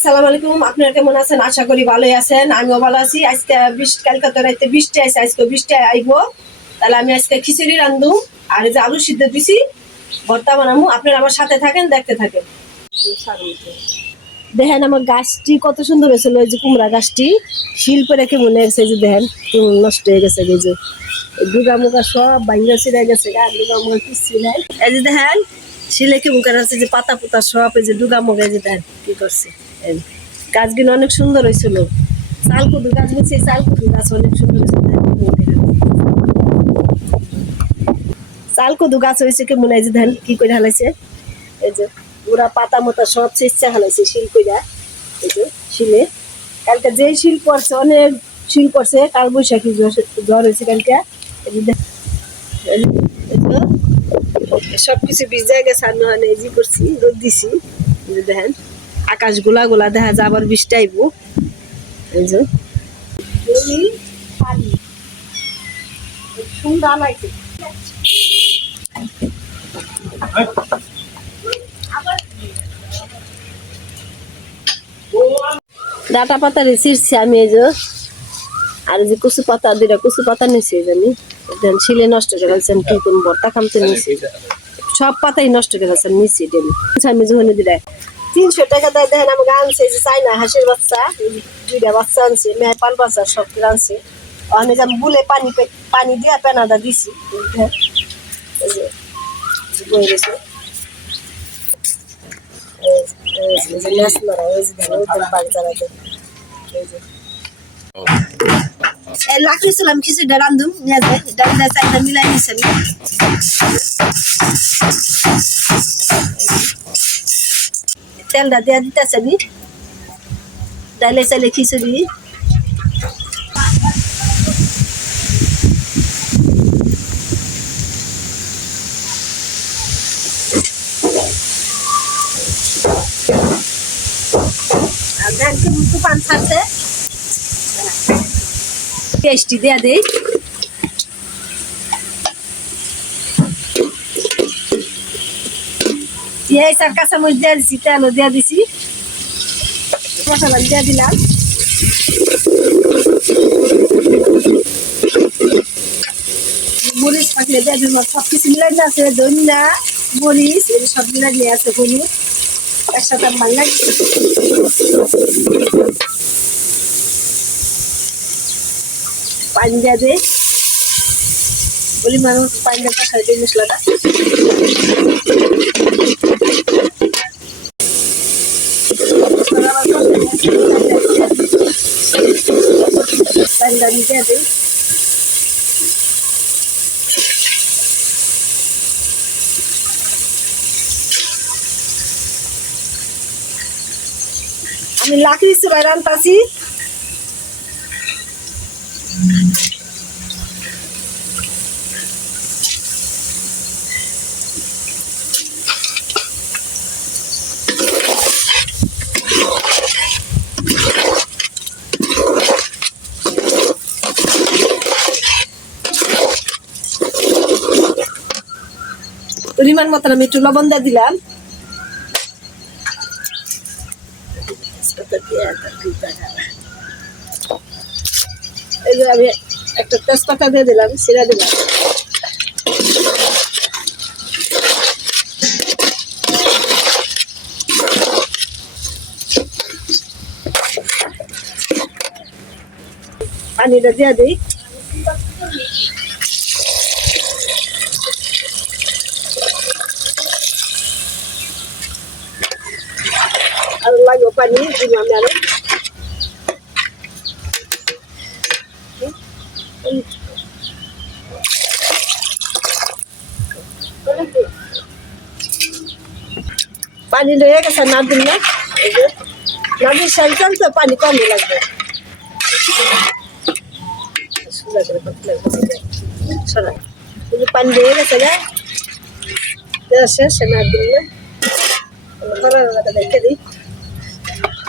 আসসালামু আলাইকুম। আপনারা কেমন আছেন? আশা করি ভালোই আছেন। আমিও ভালো আছি। আজকে বিশ কালকে তো রাইতে বৃষ্টি আছে। আজকে বৃষ্টি আইবো। তাহলে আমি আজকে খিচুড়ি রান্ধু। আর এই যে আলু সিদ্ধ দিছি। ভর্তা বানাবো আপনারা আমার সাথে থাকেন, দেখতে থাকেন। দেখেন আমার গাছটি কত সুন্দর হয়েছিল এই যে কুমড়া গাছটি, শিল্প রেখে মনে হয়েছে যে দেখেন নষ্ট হয়ে গেছে, এই যে। দুর্গা মুখা সব বাইরে ছিঁড়ে গেছে, গা কিছু নাই। এই যে দেখেন শিলেকে মুখে আছে যে পাতা পুতা সব এই যে দুর্গা মুখে যে দেখেন, কি করছে। গাছগুলো অনেক সুন্দর হয়েছিল। চালকুদু গাছ হয়েছে বলছি চালকুদু গাছ অনেক সুন্দর দেখেন। চালকুদু গাছ হয়েছে কি মনে হয় যে ধান, কি করে হালাইছে? এই যে পুরা পাতা, মতা সব চেষ্টা হালাইছে শিল কইরা। এই যে শিলে। কালকে যে শিল পড়ছে, অনেক শিল পড়ছে, কাল বৈশাখী জ্বর হয়েছে কালকে। সব কিছু গেছে আমি যে করছি, রোদ দিছি। দেখেন আকাশ গোলা গোলা দেখা যায়, আবার বৃষ্টি ডাটা পাতা রেসিরছি আমি এই যে। আর যে কুচু পাতা দুটা কুচু পাতা নিছি জানি শিলে নষ্ট করে ফেলছেন, কি কোন বর্তা খামতে সব পাতাই নষ্ট করে ফেলছেন, নিছি ডেলি আমি যখন দিলে তিনশো টাকা দেয় দেখেন আমাকে আনছে যে চাইনা হাঁসের বাচ্চা দুইটা বাচ্চা আনছে মেয়ে পাল বাচ্চা সব আনছে। যে আমি বুলে পানি পানি দিয়া পেনাটা দিছি এই দেখেন, এই যে এই যে বয়ে গেছে। এই যে- এই যে- এই যে ন্যাস মারা, এই যে দেখেন, ওদের বাড়ি যারা যে- এই যে। এ লাকড়ি ছিলাম কিছু রান্ধুম নিয়ে যায় ডালটা চাইটা মিলাই নিছে আমি তেলটা দেওয়া দিতেছে আমি ডালে চাইলে খিচুড়ি আর দেখ কেমন তুফান ছাড়ছে পেস্টটি দেয়া দেই পেঁয়াজ আর কাঁচামরিচ দিয়ে দিছি, তেলও দিয়ে দিছি। মশলা দিয়ে দিলাম। মরিচ পাকলে দিয়ে দিলাম। সব কিছু মিলাই দিয়ে আছে, ধনিয়া, মরিচ, এই সব মিলাই নিয়ে আছে হলুদ একসাথে ভালো লাগে। পানি দিয়ে দে। পরিমাণ মতো পানি দিয়ে মশলাটা। আমি আমি লাকড়ি চুলাই রান্তাছি। পরিমাণ মতন আমি একটু লবণ দিয়ে দিলাম। এই আমি একটা তেজপাতা দিয়ে দিলাম সিরা দিলাম। পানিটা দিয়ে দিই। আর লাগবে পানি দিব আমি আরও পানি লয়ে গেছে না দিন না এই যে নাদির সালতাম তো পানি কমই লাগবে সোজা করে করতে লাগবে সরা এই যে পানি লয়ে গেছে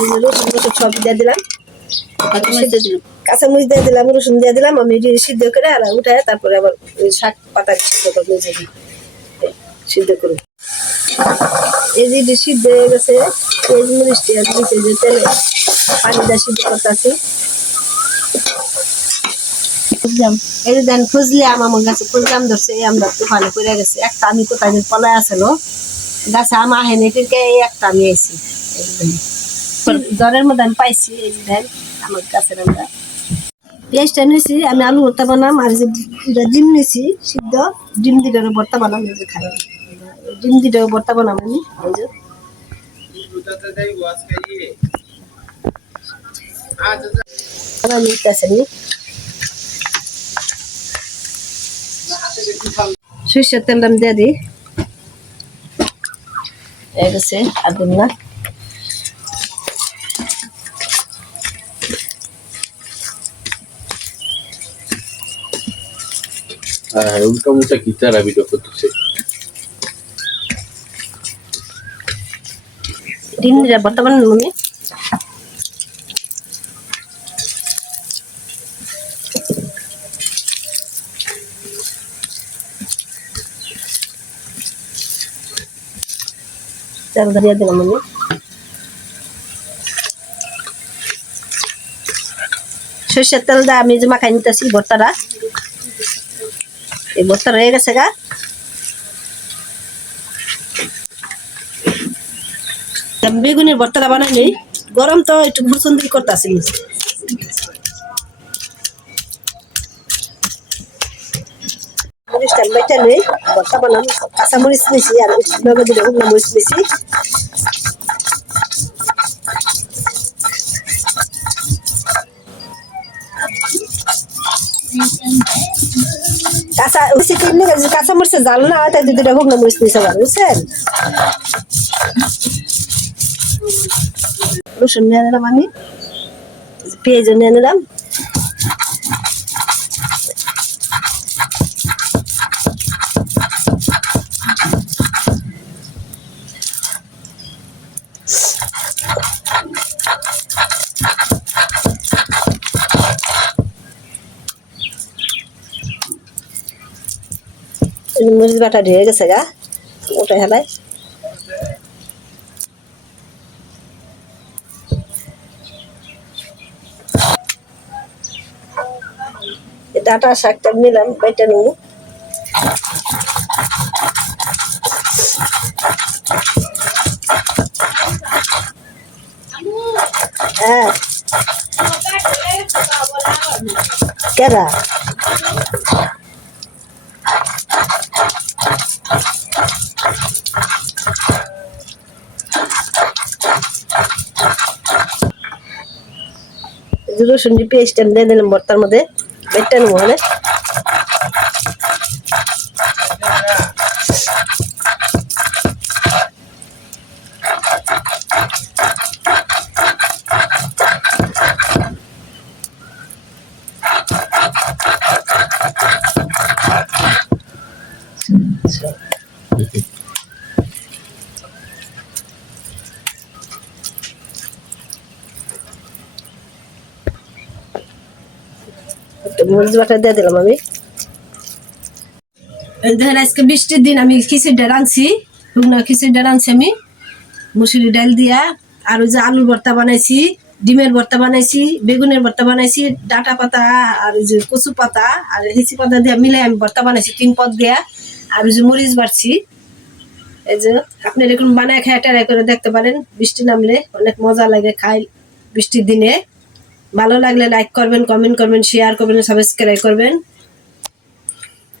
যে রসুন রসুন সব দিয়ে দিলাম। কাঁচামরিচ দিয়ে দিলাম, রসুন দিয়ে দিলাম, আমি সিদ্ধ করে আর উঠায় তারপরে আবার শাক পাতা সিদ্ধ করে দিই। সিদ্ধ করে এই যে সিদ্ধ হয়ে গেছে এই মরিচটি আর নিচে যে তেলে পানি দিয়ে সিদ্ধ করতেছি। এই যে দেন খুঁজলে আম আমার গাছে খুঁজলাম, ধরছে এই করে গেছে। একটা আমি কোথায় পলায় আসলো গাছে আম আহেনি ফিরকে এই একটা আমি আইছি। জ্বরের মধ্যে আমি পাইছি, এই দেন, আমার গাছের আমরা পেঁয়াজটা নিয়েছি আমি আলু ভর্তা বানাম, আর যে ডিম নিয়েছি সিদ্ধ, ডিম দিটারও ভর্তা বানাম যে খাই ডিম দিটারও ভর্তা বানাম আমি, এই তেলটা আমি দিয়ে দিই। আর দিন না Ah, uka mo sa gitara video. ডিম দিটা ভর্তা বানানো আমি তেল ধরিয়ে দিলাম আমি। সর্ষের তেল দিয়ে আমি যে মাখাই নিতেছি ভর্তাটা। এই ভর্তা রয়ে গেছে গা। বেগুনের ভর্তাটা বানাইনি গরম তো একটু ভুসন্দি করতেছি। মরিচটা বেটে নেই ভর্তা বানাম। কাঁচা মরিচ বেশি আর মরিচ বেশি বেশি কিনলে কাঁচা মরিচের জাল না হয় তাই দুটা শুকনো মরিচ নিয়েছে আবার বুঝছেন রসুন নিয়ে নিলাম আমি পেঁয়াজ নিয়ে নিলাম মরিচ বাটা ঢেয়ে গেছে গা ওটাই হেলায়। ডাটা শাকটা নিলাম বেটে নেব। হ্যাঁ। কেরা রসুন পেস্টটা দিয়ে দিলাম মধ্যে। বেটটা নেব মরিচ বাটা দিয়ে দিলাম আমি। দেখেন, আজকে বৃষ্টির দিন আমি খিচুড়িটা রাঁধছি শুকনো খিচুড়িটা রাঁধছি আমি। মুসুরি ডাল দিয়া, আর যে আলুর ভর্তা বানাইছি, ডিমের ভর্তা বানাইছি, বেগুনের ভর্তা বানাইছি, ডাটা পাতা, আর ওই যে কচু পাতা, আর হিচি পাতা দিয়ে মিলে আমি ভর্তা বানাইছি, তিন পদ দিয়া, আর ওই যে মরিচ বাড়ছি এই যে আপনি এরকম বানায় খায়, ট্রাই করে দেখতে পারেন, বৃষ্টি নামলে অনেক মজা লাগে খাই বৃষ্টির দিনে। ভালো লাগলে লাইক করবেন কমেন্ট করবেন শেয়ার করবেন সাবস্ক্রাইব করবেন।